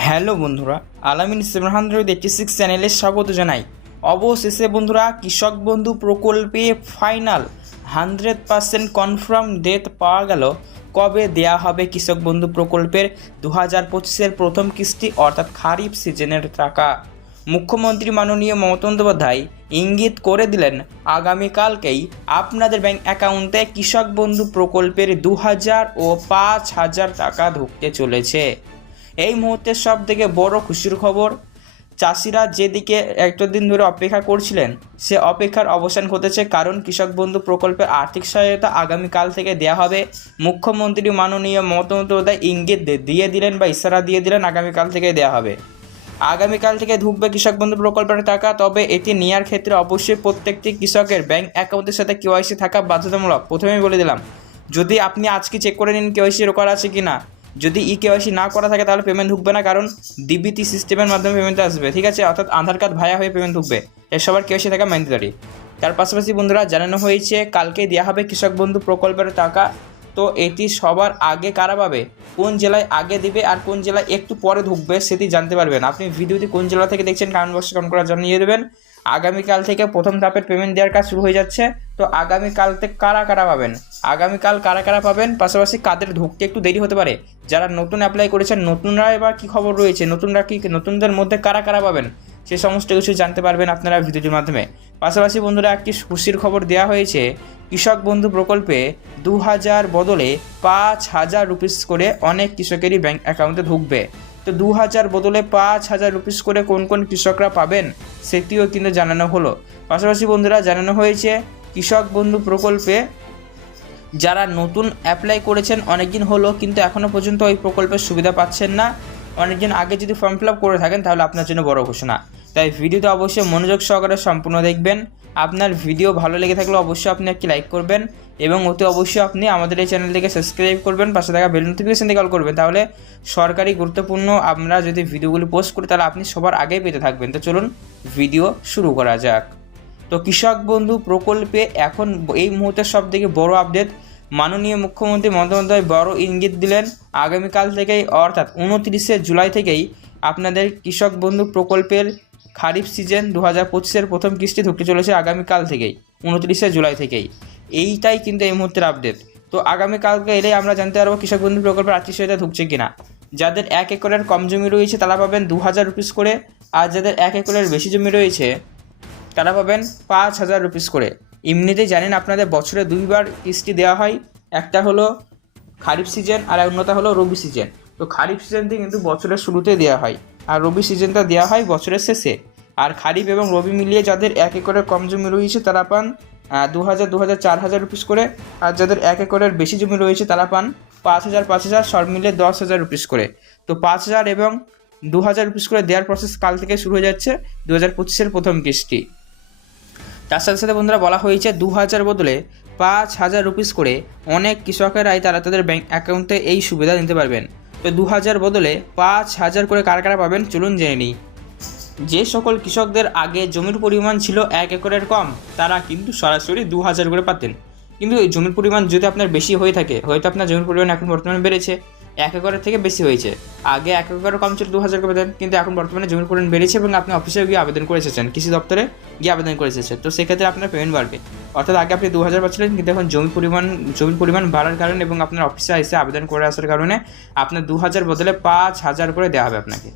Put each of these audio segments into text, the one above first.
Hello বন্ধুরা, আলামিন seven hundred eighty six চ্যানেলে স্বাগত জানাই। অবশেষে বন্ধুরা, কৃষক বন্ধু প্রকল্পে final hundred percent confirm date পাওয়া গেল। কবে দেয়া হবে কৃষক বন্ধু প্রকল্পের? দু হাজার পঁচিশের প্রথম কিস্তি অর্থাৎ খারিফ সিজনের টাকা। মুখ্যমন্ত্রী মাননীয় মমতা বন্দ্যোপাধ্যায় ইঙ্গিত করে দিলেন, আগামীকালকেই আপনাদের ব্যাংক অ্যাকাউন্টে কৃষক বন্ধু প্রকল্পের দু হাজার ও পাঁচ হাজার টাকা ঢুকতে চলেছে। এই মুহূর্তের সব থেকে বড় খুশির খবর, চাষিরা যেদিকে দিন ধরে অপেক্ষা করছিলেন, সে অপেক্ষার অবসান ঘটেছে কারণ কৃষক বন্ধু প্রকল্পের আর্থিক সহায়তা আগামীকাল থেকে দেওয়া হবে। মুখ্যমন্ত্রী মাননীয় মমতা বন্দ্যোপাধ্যায় ইঙ্গিত দিয়ে দিলেন বা ইশারা দিয়ে দিলেন আগামীকাল থেকে দেওয়া হবে। আগামীকাল থেকে ঢুকবে কৃষক বন্ধু প্রকল্পের টাকা, তবে এটি নেওয়ার ক্ষেত্রে অবশ্যই প্রত্যেকটি কৃষকের ব্যাংক অ্যাকাউন্টের সাথে কেওয়াইসি থাকা বাধ্যতামূলক। প্রথমেই বলে দিলাম, যদি আপনি আজকে চেক করে নিন কেওয়াইসি করা আছে কি না যদি ই কেওয়াইসি না করা থাকে, তাহলে পেমেন্ট ঢুকবে না, কারণ ডিবিটি সিস্টেমের মাধ্যমে পেমেন্ট আসবে, ঠিক আছে? অর্থাৎ আধার কার্ড ভায়া হয়ে পেমেন্ট ঢুকবে। এর সবার কেওয়াইসি থাকা ম্যান্ডেটারি তার পাশাপাশি বন্ধুরা, জানানো হয়েছে, কালকে দেওয়া হবে কৃষক বন্ধু প্রকল্পের টাকা। তো এটি সবার আগে কারা পাবে? কোন জেলায় আগে দিবে আর কোন জেলায় একটু পরে ঢুকবে, সেটি জানতে পারবেন। আপনি ভিডিওটি কোন জেলা থেকে দেখছেন কমেন্ট বক্সে কমেন্ট করে জানিয়ে দেবেন। আগামীকাল থেকে প্রথম ধাপের পেমেন্ট দেওয়ার কাজ শুরু হয়ে যাচ্ছে। তো আগামীকাল থেকে কারা কারা পাবেন? আগামীকাল কারা কারা পাবেন? পাশাপাশি কাদের ঢুকতে একটু দেরি হতে পারে। যারা নতুন অ্যাপ্লাই করেছেন, নতুনরা এবার কী খবর রয়েছে? নতুনরা কি, নতুনদের মধ্যে কারা কারা পাবেন? সে সমস্ত কিছু জানতে পারবেন আপনারা ভিডিওটির মাধ্যমে। পাশাপাশি বন্ধুরা, একটি খুশির খবর দেওয়া হয়েছে। কৃষক বন্ধু প্রকল্পে দু হাজার বদলে পাঁচ হাজার রুপিস করে অনেক কৃষকেরই ব্যাংক অ্যাকাউন্টে ঢুকবে। তো দু হাজার বদলে পাঁচ হাজার রুপিস করে কোন কোন কৃষকরা পাবেন সেটিও কিন্তু জানানো হলো। পাশাপাশি বন্ধুরা, জানানো হয়েছে কৃষক বন্ধু প্রকল্পে যারা নতুন অ্যাপ্লাই করেছেন, অনেকদিন হলো কিন্তু এখনও পর্যন্ত ওই প্রকল্পের সুবিধা পাচ্ছেন না। অনেকদিন আগে যদি ফর্ম ফিল আপ করে থাকেন, তাহলে আপনার জন্য বড় ঘোষণা। তাই ভিডিওতে অবশ্যই মনোযোগ সহকারে সম্পূর্ণ দেখবেন। আপনার ভিডিও ভালো লেগে থাকলে অবশ্যই আপনি একটি লাইক করবেন। এবং অতি অবশ্যই আপনি আমাদের এই চ্যানেলটিকে সাবস্ক্রাইব করবেন, পাশে থাকা বেল নোটিফিকেশন কল করবেন। তাহলে সরকারি গুরুত্বপূর্ণ আমরা যদি ভিডিওগুলি পোস্ট করি, তাহলে আপনি সবার আগেই পেতে থাকবেন। তো চলুন ভিডিও শুরু করা যাক। তো কৃষক বন্ধু প্রকল্পে এখন এই মুহূর্তে সব থেকে বড় আপডেট মাননীয় মুখ্যমন্ত্রী মমতা বন্দ্যোপাধ্যায় বড় ইঙ্গিত দিলেন আগামীকাল থেকেই, অর্থাৎ উনত্রিশে জুলাই থেকেই আপনাদের কৃষক বন্ধু প্রকল্পের খারিফ সিজন দু হাজার পঁচিশের প্রথম কিস্তি ঢুকতে চলেছে আগামীকাল থেকেই, উনত্রিশে জুলাই থেকেই। এইটাই কিন্তু এই মুহূর্তের আপডেট তো আগামীকালকে এলে আমরা জানতে পারব কৃষক বন্ধু প্রকল্পের আর্থিক সহায়তা ঢুকছে কিনা। যাদের এক একরের কম জমি রয়েছে তারা পাবেন দু হাজার রুপিস করে, আর যাদের এক একরের বেশি জমি রয়েছে তারা পাবেন পাঁচ হাজার রুপিস করে। এমনিতেই জানেন আপনাদের বছরে দুইবার কিস্তি দেওয়া হয়, একটা হলো খারিফ সিজন আর অন্যটা হলো রবি সিজন তো খারিফ সিজনটি কিন্তু বছরের শুরুতে দেওয়া হয়, আর রবি সিজনটা দেওয়া হয় বছরের শেষে। আর খারিফ এবং রবি মিলিয়ে যাদের এক একরের কম জমি রয়েছে তারা পান দু হাজার দু হাজার চার হাজার রুপিস করে। আর যাদের এক একরের বেশি জমি রয়েছে, তারা পান পাঁচ হাজার পাঁচ হাজার, সব মিলিয়ে দশ হাজার রুপিস করে। তো পাঁচ হাজার এবং দু হাজার রুপিস করে দেওয়ার প্রসেস কাল থেকে শুরু হয়ে যাচ্ছে দু হাজার পঁচিশের প্রথম কিস্তি। তার সাথে সাথে বন্ধুরা, বলা হয়েছে দু হাজার বদলে পাঁচ হাজার রুপিস করে অনেক কৃষকেরাই তারা তাদের ব্যাঙ্ক অ্যাকাউন্টে এই সুবিধা নিতে পারবেন। তো দু হাজার বদলে পাঁচ হাজার করে কারা কারা পাবেন? চলুন জেনে নিই। যে সকল কৃষকদের আগে জমির পরিমাণ ছিল এক একরের কম, তারা কিন্তু সরাসরি দু হাজার করে পাতেন। কিন্তু এই জমির পরিমাণ যদি আপনার বেশি হয়ে থাকে, হয়তো আপনার জমির পরিমাণ এখন বর্তমানে বেড়েছে, এক একরের থেকে বেশি হয়েছে। আগে এক একরের কম ছিল দু হাজার করে পেতেন, কিন্তু এখন বর্তমানে জমির পরিমাণ বেড়েছে এবং আপনি অফিসে গিয়ে আবেদন করে এসেছেন, কৃষি দপ্তরে গিয়ে আবেদন করে এসেছেন। তো সেক্ষেত্রে আপনার পেমেন্ট বাড়বে। অর্থাৎ আগে আপনি দু হাজার পাচ্ছিলেন, কিন্তু এখন জমি পরিমাণ, জমির পরিমাণ বাড়ার কারণে এবং আপনার অফিসে এসে আবেদন করে আসার কারণে আপনার দু হাজার বদলে পাঁচ হাজার করে দেওয়া হবে আপনাকে।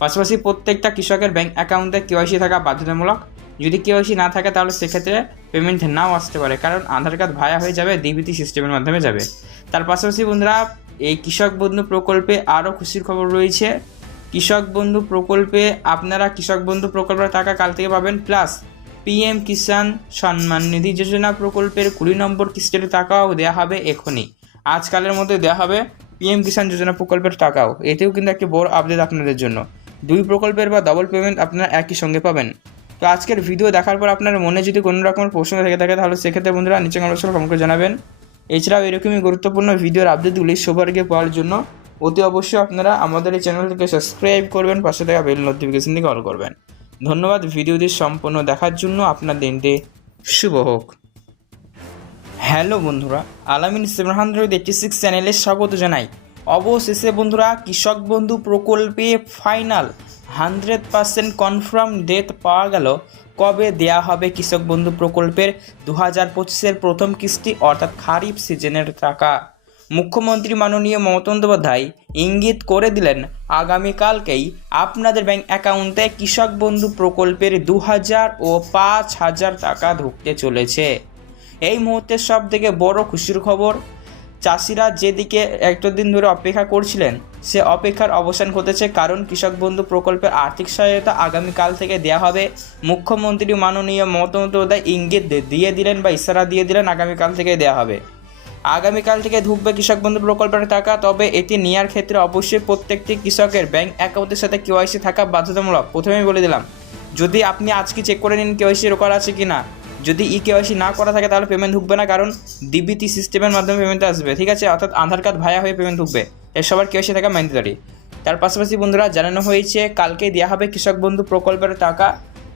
পাশাপাশি প্রত্যেকটা কৃষকের ব্যাংক অ্যাকাউন্টে কেওয়াইসি থাকা বাধ্যতামূলক। যদি কেওয়াইসি না থাকে, তাহলে সেক্ষেত্রে পেমেন্ট নাও আসতে পারে, কারণ আধার কার্ড ভায়া হয়ে যাবে ডিবিটি সিস্টেমের মাধ্যমে যাবে। তার পাশাপাশি বন্ধুরা, এই কৃষক বন্ধু প্রকল্পে আরও খুশির খবর রয়েছে। কৃষক বন্ধু প্রকল্পে আপনারা কৃষক বন্ধু প্রকল্পের টাকা কাল থেকে পাবেন প্লাস পিএম কিষাণ সম্মান নিধি যোজনা প্রকল্পের কুড়ি নম্বর কিস্তির টাকাও দেওয়া হবে এখনই। আজকালের মধ্যে দেওয়া হবে পিএম কিষাণ যোজনা প্রকল্পের টাকাও। এতেও কিন্তু একটি বড় আপডেট আপনাদের জন্য। দুই প্রকল্পের বা ডবল পেমেন্ট আপনারা একই সঙ্গে পাবেন। তো আজকের ভিডিও দেখার পর আপনার মনে যদি কোনো রকমের প্রশ্ন থেকে থাকে, তাহলে সেক্ষেত্রে বন্ধুরা নিচে কমেন্ট কমেন্ট করে জানাবেন। এছাড়াও এরকমই গুরুত্বপূর্ণ ভিডিওর আপডেটগুলি সবার আগে পাওয়ার জন্য অতি অবশ্যই আপনারা আমাদের এই চ্যানেলটিকে সাবস্ক্রাইব করবেন, পাশে থাকা বেল নোটিফিকেশন দিয়ে কল করবেন। ধন্যবাদ ভিডিওটি সম্পূর্ণ দেখার জন্য আপনার দিনটি শুভ হোক। হ্যালো বন্ধুরা, আলামিন সেভেন হান্ড্রেড এইটি সিক্স চ্যানেলে স্বাগত জানাই। অবশেষে বন্ধুরা কৃষক বন্ধু প্রকল্পে final hundred percent confirm date পাওয়া গেল। কবে দেয়া হবে কৃষক বন্ধু প্রকল্পের দু হাজার পঁচিশের প্রথম কিস্তি অর্থাৎ খারিফ সিজনের টাকা? মুখ্যমন্ত্রী মাননীয় মমতা বন্দ্যোপাধ্যায় ইঙ্গিত করে দিলেন, আগামীকালকেই আপনাদের ব্যাংক অ্যাকাউন্টে কৃষক বন্ধু প্রকল্পের দু হাজার ও পাঁচ হাজার টাকা ঢুকতে চলেছে। এই মুহূর্তের সব থেকে বড় খুশির খবর চাষিরা যেদিকে একটা দিন ধরে অপেক্ষা করছিলেন, সে অপেক্ষার অবসান ঘটেছে কারণ কৃষক বন্ধু প্রকল্পের আর্থিক সহায়তা আগামীকাল থেকে দেওয়া হবে। মুখ্যমন্ত্রী মাননীয় মমতা ইঙ্গিত দিয়ে দিলেন বা ইশারা দিয়ে দিলেন আগামীকাল থেকে দেওয়া হবে। আগামীকাল থেকে ঢুকবে কৃষক বন্ধু প্রকল্পের টাকা, তবে এটি নেওয়ার ক্ষেত্রে অবশ্যই প্রত্যেকটি কৃষকের ব্যাংক অ্যাকাউন্টের সাথে কেওয়াইসি থাকা বাধ্যতামূলক। প্রথমেই বলে দিলাম, যদি আপনি আজকে চেক করে নিন কেওয়াইসি করা আছে কি না যদি ই কেওয়াইসি না করা থাকে তাহলে পেমেন্ট ঢুকবে না, কারণ ডিবিটি সিস্টেমের মাধ্যমে পেমেন্ট আসবে, ঠিক আছে? অর্থাৎ আধার কার্ড ভায়া হয়ে পেমেন্ট ঢুকবে। এর সবার কেওয়াইসি থাকা ম্যান্ডেটারি তার পাশাপাশি বন্ধুরা, জানানো হয়েছে কালকে দেওয়া হবে কৃষক বন্ধু প্রকল্পের টাকা।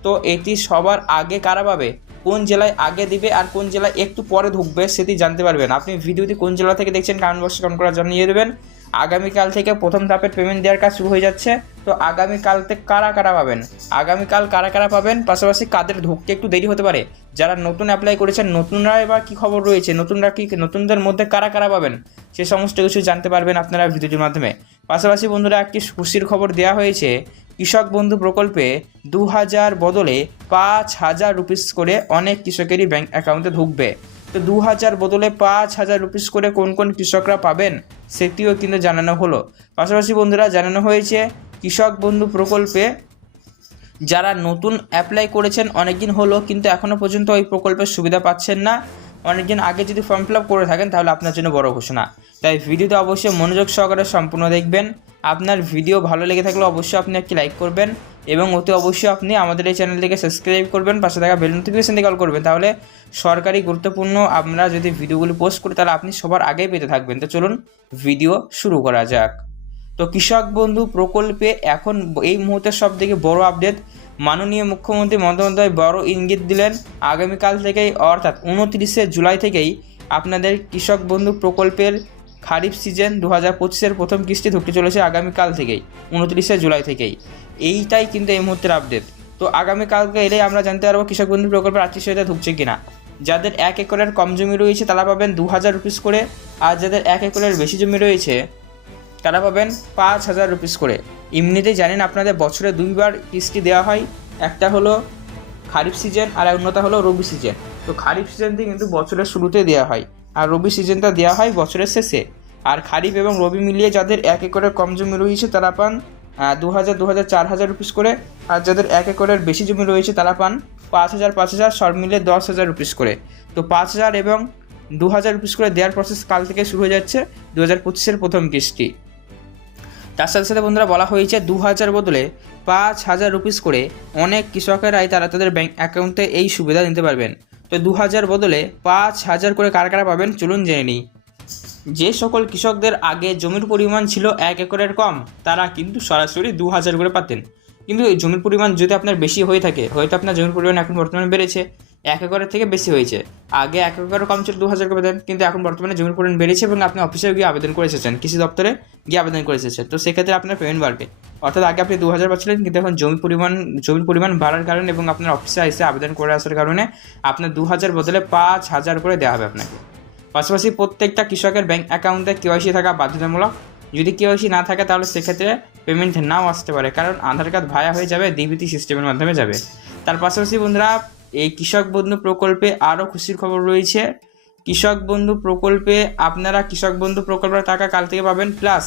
তো এটি সবার আগে কারা পাবে? কোন জেলায় আগে দিবে আর কোন জেলায় একটু পরে ঢুকবে সেটি জানতে পারবেন। আপনি ভিডিওটি কোন জেলা থেকে দেখছেন কমেন্ট বক্সে কমেন্ট করা জানিয়ে দেবেন। আগামীকাল থেকে প্রথম ধাপের পেমেন্ট দেওয়ার কাজ শুরু হয়ে যাচ্ছে। তো আগামীকাল থেকে কারা কারা পাবেন? আগামীকাল কারা কারা পাবেন? পাশাপাশি কাদের ঢুকতে একটু দেরি হতে পারে? যারা নতুন অ্যাপ্লাই করেছেন, নতুনরা এবার কী খবর রয়েছে? নতুনরা কি, নতুনদের মধ্যে কারা কারা পাবেন? সে সমস্ত কিছু জানতে পারবেন আপনারা ভিডিওটির মাধ্যমে। পাশাপাশি বন্ধুরা, একটি খুশির খবর দেওয়া হয়েছে। কৃষক বন্ধু প্রকল্পে দু হাজার বদলে পাঁচ হাজার রুপিস করে অনেক কৃষকেরই ব্যাংক অ্যাকাউন্টে ঢুকবে। তো দু হাজার বদলে পাঁচ হাজার রুপিস করে কোন কোন কৃষকরা পাবেন? সেটিও কিন্তু জানানো হলো। পাশাপাশি বন্ধুরা, জানানো হয়েছে কৃষক বন্ধু প্রকল্পে যারা নতুন অ্যাপ্লাই করেছেন, অনেকদিন হলো কিন্তু এখনও পর্যন্ত ওই প্রকল্পের সুবিধা পাচ্ছেন না। অনেকদিন আগে যদি ফর্ম ফিল করে থাকেন, তাহলে আপনার জন্য বড় ঘোষণা। তাই ভিডিওতে অবশ্যই মনোযোগ সহকারে সম্পূর্ণ দেখবেন। আপনার ভিডিও ভালো লেগে থাকলে অবশ্যই আপনি একটি লাইক করবেন। এবং অতি অবশ্যই আপনি আমাদের এই চ্যানেলটিকে সাবস্ক্রাইব করবেন, পাশে থাকা বেল নোটিফিকেশন কল করবেন। তাহলে সরকারি গুরুত্বপূর্ণ আমরা যদি ভিডিওগুলি পোস্ট করি, তাহলে আপনি সবার আগেই পেতে থাকবেন। তো চলুন ভিডিও শুরু করা যাক। তো কৃষক বন্ধু প্রকল্পে এখন এই মুহূর্তে সব থেকে বড় আপডেট মাননীয় মুখ্যমন্ত্রী মমতা বন্দ্যোপাধ্যায় বড় ইঙ্গিত দিলেন। আগামীকাল থেকেই, অর্থাৎ উনত্রিশে জুলাই থেকেই আপনাদের কৃষক বন্ধু প্রকল্পের খারিফ সিজন দু হাজার পঁচিশের প্রথম কিস্তি ঢুকতে চলেছে আগামীকাল থেকেই, উনত্রিশে জুলাই থেকেই। এইটাই কিন্তু এই মুহূর্তের আপডেট তো আগামীকালকে এলেই আমরা জানতে পারব কৃষক বন্ধু প্রকল্পের আর্থিক সহায়তা ঢুকছে কিনা। যাদের এক একরের কম জমি রয়েছে তারা পাবেন দু হাজার রুপিস করে, আর যাদের এক একরের বেশি জমি রয়েছে তারা পাবেন পাঁচ হাজার রুপিস করে। এমনিতেই জানেন আপনাদের বছরে দুইবার কিস্তি দেওয়া হয়, একটা হলো খারিফ সিজন আর অন্যটা হলো রবি সিজন। তো খারিফ সিজনটি কিন্তু বছরের শুরুতে দেওয়া হয়। আর রবি সিজনটা দেওয়া হয় বছরের শেষে। আর খারিফ এবং রবি মিলিয়ে যাদের এক একরের কম জমি রয়েছে তারা পান দু হাজার দু হাজার চার হাজার রুপিস করে। আর যাদের এক একরের বেশি জমি রয়েছে তারা পান পাঁচ হাজার পাঁচ হাজার, সব মিলিয়ে দশ হাজার রুপিস করে। তো পাঁচ হাজার এবং দু হাজার রুপিস করে দেওয়ার প্রসেস কাল থেকে শুরু হয়ে যাচ্ছে দু হাজার পঁচিশের প্রথম কিস্তি। তার সাথে সাথে বন্ধুরা বলা হয়েছে দু হাজার বদলে পাঁচ হাজার রুপিস করে অনেক কৃষকেরাই তারা তাদের ব্যাঙ্ক অ্যাকাউন্টে এই সুবিধা নিতে পারবেন। তো দু হাজার বদলে পাঁচ হাজার করে কারা কারা পাবেন? চলুন জেনে নিই। যে সকল কৃষকদের আগে জমির পরিমাণ ছিল এক একরের কম, তারা কিন্তু সরাসরি দু হাজার করে পাতেন। কিন্তু জমির পরিমাণ যদি আপনার বেশি হয়ে থাকে, হয়তো আপনার জমির পরিমাণ এখন বর্তমানে বেড়েছে। এক একরের থেকে বেশি হয়েছে। আগে এক একরের কম ছিল দু হাজার করে পেতেন কিন্তু এখন বর্তমানে জমির পরিমাণ বেড়েছে এবং আপনি অফিসে গিয়ে আবেদন করে এসেছেন, কৃষি দপ্তরে গিয়ে আবেদন করে এসেছেন। তো সেক্ষেত্রে আপনার পেমেন্ট বাড়বে। অর্থাৎ আগে আপনি দু হাজার পাচ্ছিলেন, কিন্তু এখন জমি পরিমাণ, জমির পরিমাণ বাড়ার কারণে এবং আপনার অফিসে এসে আবেদন করে আসার কারণে আপনার দু হাজার বদলে পাঁচ হাজার করে দেওয়া হবে আপনাকে। পাশাপাশি প্রত্যেকটা কৃষকের ব্যাংক অ্যাকাউন্টে কেওয়াইসি থাকা বাধ্যতামূলক। যদি কেওয়াইসি না থাকে, তাহলে সেক্ষেত্রে পেমেন্ট নাও আসতে পারে, কারণ আধার কার্ড ভায়া হয়ে যাবে ডিবিটি সিস্টেমের মাধ্যমে যাবে। তার পাশাপাশি বন্ধুরা এই কৃষক বন্ধু প্রকল্পে আরও খুশির খবর রয়েছে। কৃষক বন্ধু প্রকল্পে আপনারা কৃষক বন্ধু প্রকল্পের টাকা কাল থেকে পাবেন, প্লাস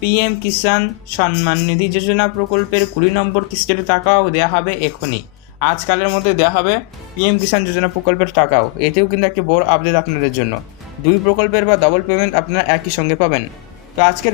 পিএম কিষাণ সম্মান নিধি যোজনা প্রকল্পের কুড়ি নম্বর কিস্তির টাকাও দেওয়া হবে এখনই। আজকালের মধ্যে দেওয়া হবে পিএম কিষাণ যোজনা প্রকল্পের টাকাও। এতেও কিন্তু একটি বড় আপডেট আপনাদের জন্য। দুই প্রকল্পের বা ডবল পেমেন্ট আপনারা একই সঙ্গে পাবেন। তো আজকের